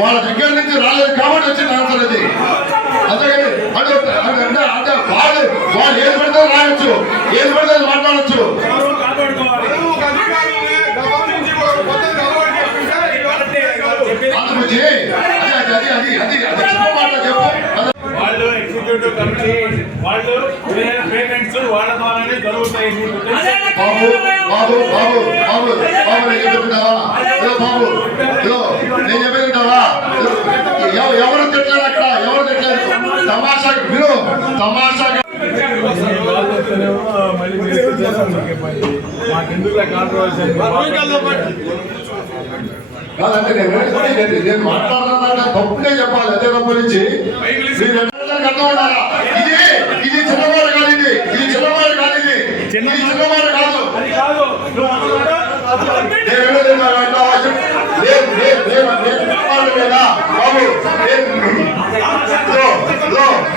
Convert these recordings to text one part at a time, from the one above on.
వాళ్ళ దగ్గర నుంచి రాలేదు కాబట్టి వచ్చిన ఆన్సర్ అది అంతేగాని అంటే అంటే వాళ్ళు వాళ్ళు ఏది పడితే రాయొచ్చు ఏది పడితే మాట్లాడచ్చు అది అది అది అది అది చిన్న మాట చెప్పు ఎగ్జిక్యూటివ్ కమిటీ వాళ్ళు పేమెంట్స్ వాళ్ళ ద్వారానే జరుగుతాయి. బాబు బాబు బాబు బాబు బాబు నేను చెప్తున్నావా ఏదో బాబు ఏదో నేను చెప్తున్నావా ఎవరు అక్కడ? ఎవరు తమాషా కాదంటే నేను మాట్లాడుతున్నా తప్పునే చెప్పాలి. అదే తప్పు నుంచి ఉండాలా ఇది ఇది చిన్నవాడు కాదు ఇది ఇది చిన్నవాడు కాదు ఇది ఇది చిన్నవాడు కాదు. అది కాదు. నువ్వు అనుకుంటా,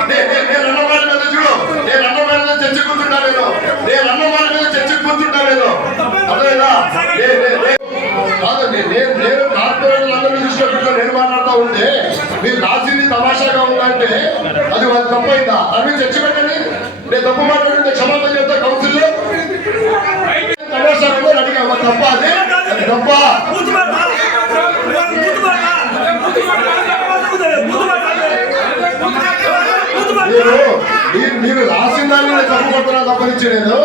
నేను నేను అన్నమాట మీద కార్పొరేటర్లందరినీ దృష్టిలో నేను మాట్లాడుతూ ఉంటే మీరు రాసింది తమాషాగా ఉందంటే అది వాళ్ళ తప్పు అయిందా మీరు చర్చి పెట్టండి. నేను తప్పు మాట్లాడితే క్షమాపణ చెప్తా కౌన్సిల్లో. అడిగా తప్ప అది? అది తప్ప. మీరు మీరు రాసిన దాన్ని తప్పు పడుతున్నా తప్పనిచ్చి నేను.